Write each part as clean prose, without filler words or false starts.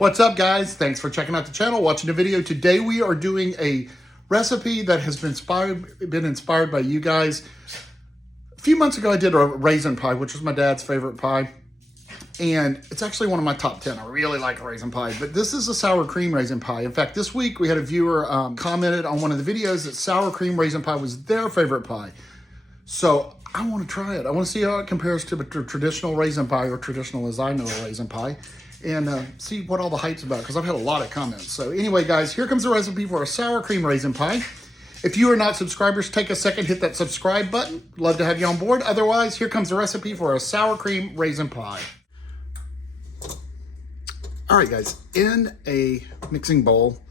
What's up, guys? Thanks for checking out the channel, watching the video. Today we are doing a recipe that has been inspired by you guys. A few months ago I did a raisin pie, which was my dad's favorite pie. And it's actually one of my top 10. I really like raisin pie, but this is a sour cream raisin pie. In fact, this week we had a viewer commented on one of the videos that sour cream raisin pie was their favorite pie. So I want to try it. I want to see how it compares to the traditional raisin pie, or traditional as I know a raisin pie, and see what all the hype's about, because I've had a lot of comments. So anyway, guys, here comes the recipe for a sour cream raisin pie. If you are not subscribers, take a second, hit that subscribe button. Love to have you on board. Otherwise, here comes the recipe for a sour cream raisin pie. All right, guys, in a mixing bowl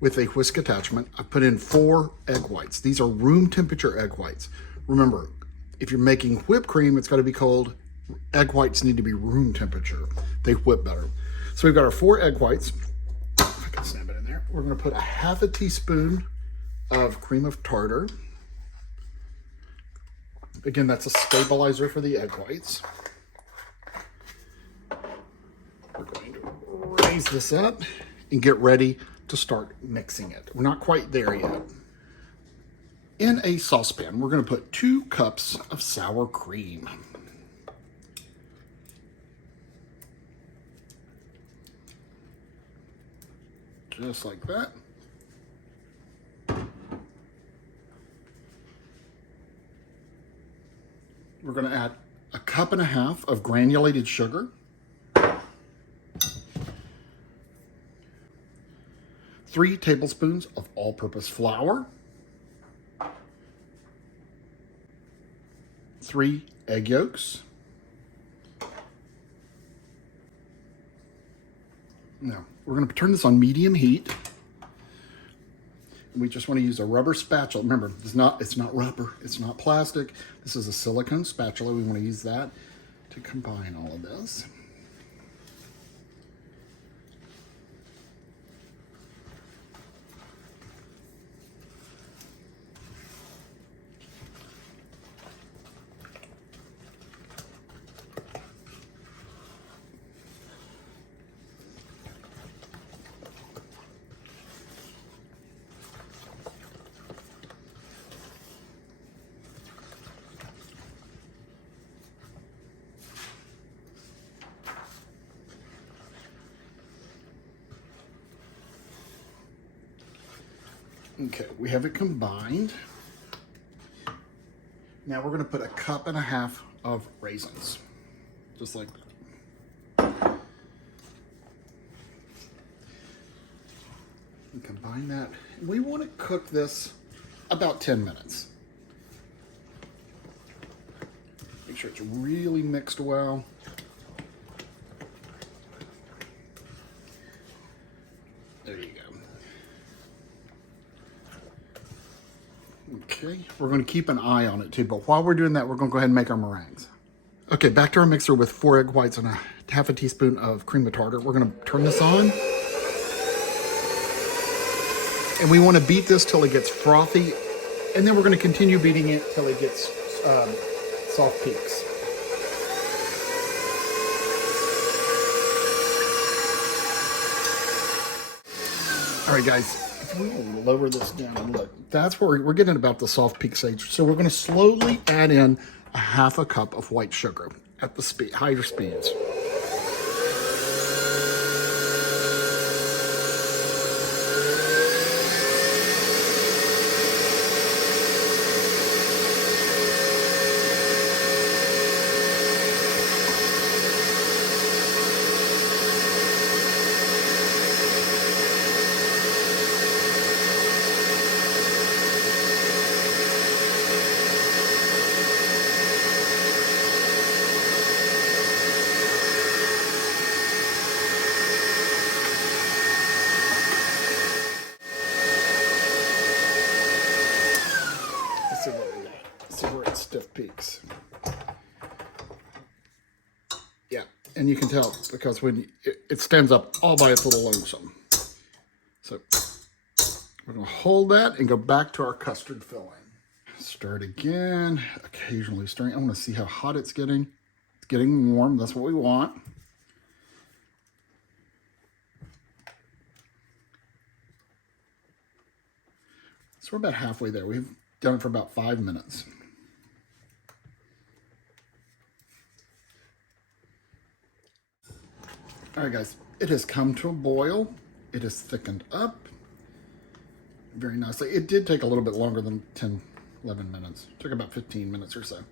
with a whisk attachment, I put in 4 egg whites. These are room temperature egg whites. Remember, if you're making whipped cream, it's got to be cold. Egg whites need to be room temperature. They whip better. So we've got our 4 egg whites. If I can snap it in there. We're going to put a ½ teaspoon of cream of tartar. Again, that's a stabilizer for the egg whites. We're going to raise this up and get ready to start mixing it. We're not quite there yet. In a saucepan, we're going to put 2 cups of sour cream. Just like that. We're going to add a 1.5 cups of granulated sugar. 3 tablespoons of all-purpose flour. 3 egg yolks. Now, we're going to turn this on medium heat. We just want to use a rubber spatula. Remember, it's not rubber, it's not plastic. This is a silicone spatula. We want to use that to combine all of this. Okay, we have it combined. Now we're going to put a 1.5 cups of raisins, just like that. And combine that. We want to cook this about 10 minutes. Make sure it's really mixed well. There you go. Okay, we're going to keep an eye on it too, but while we're doing that, we're going to go ahead and make our meringues. Okay, back to our mixer with 4 egg whites and a ½ teaspoon of cream of tartar. We're going to turn this on. And we want to beat this till it gets frothy, and then we're going to continue beating it till it gets soft peaks. All right, guys. We will lower this down. Look, that's where we're getting about the soft peak stage. So we're going to slowly add in a ½ cup of white sugar at the higher speeds. See where it stiff peaks. Yeah, and you can tell because when it stands up all by its little lonesome. So we're going to hold that and go back to our custard filling. Stir it again, occasionally stirring. I want to see how hot it's getting. It's getting warm. That's what we want. we're about halfway there. We've done it for about 5 minutes. All right, guys, it has come to a boil. It is thickened up very nicely. It did take a little bit longer than 10, 11 minutes. It took about 15 minutes or so.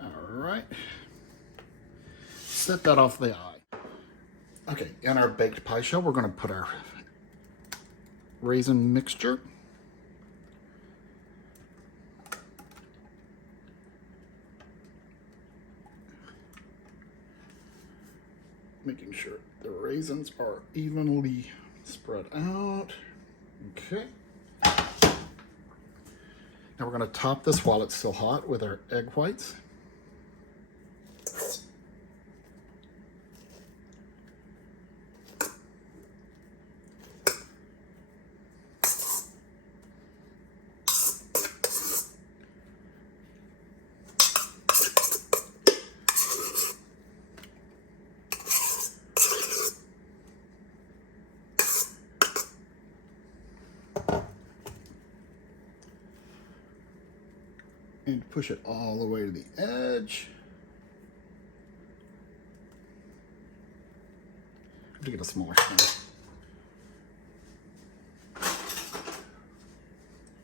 All right. Set that off the eye. Okay, in our baked pie shell, we're going to put our raisin mixture. Making sure the raisins are evenly spread out. Okay. Now we're going to top this while it's still hot with our egg whites. And push it all the way to the edge. I have to get a smaller spoon.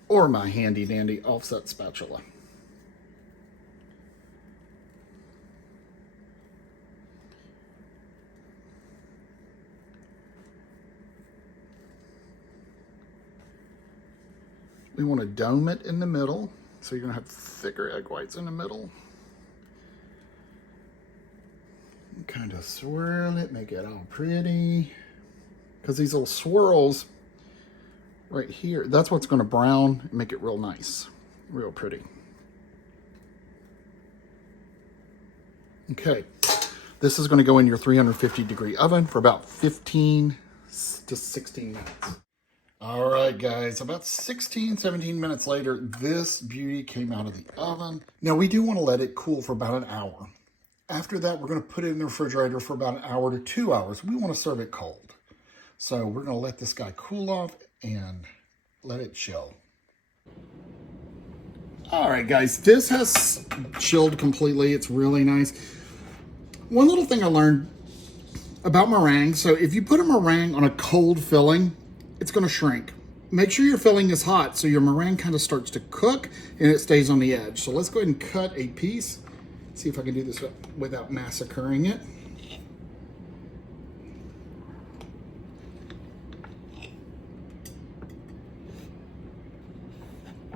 Or my handy dandy offset spatula. We want to dome it in the middle. So you're gonna have thicker egg whites in the middle. Kind of swirl it, make it all pretty. Because these little swirls right here, that's what's gonna brown and make it real nice, real pretty. Okay, this is gonna go in your 350-degree oven for about 15 to 16 minutes. All right, guys, about 16, 17 minutes later, this beauty came out of the oven. Now, we do want to let it cool for about an hour. After that, we're going to put it in the refrigerator for about an hour to 2 hours. We want to serve it cold. So we're going to let this guy cool off and let it chill. All right, guys, this has chilled completely. It's really nice. One little thing I learned about meringue. So if you put a meringue on a cold filling, it's going to shrink. Make sure your filling is hot so your meringue kind of starts to cook and it stays on the edge. So let's go ahead and cut a piece. See if I can do this without massacring it.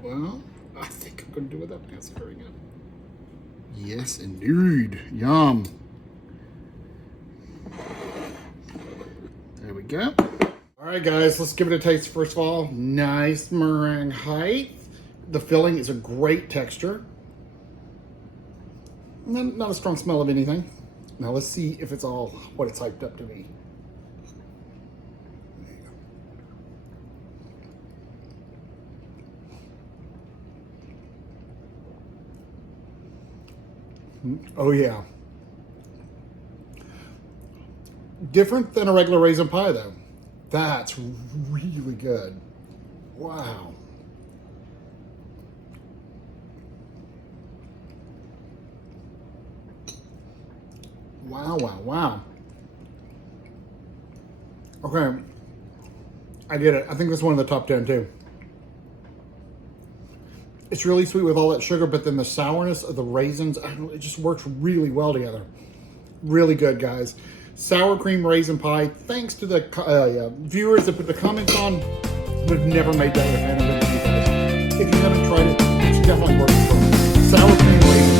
Well, I think I'm going to do it without massacring it. Yes, indeed. Yum. There we go. All right, guys, let's give it a taste. First of all, nice meringue height. The filling is a great texture. Not a strong smell of anything. Now let's see if it's all what it's hyped up to be. Oh yeah. Different than a regular raisin pie though. That's really good. Wow. Wow, wow, wow. Okay. I get it. I think this is one of the top 10 too. It's really sweet with all that sugar, but then the sourness of the raisins, it just works really well together. Really good, guys. Sour cream raisin pie. Thanks to the viewers that put the comments on. We've never made that with any of you guys. If you haven't tried it, it's definitely worth it. Sour cream raisin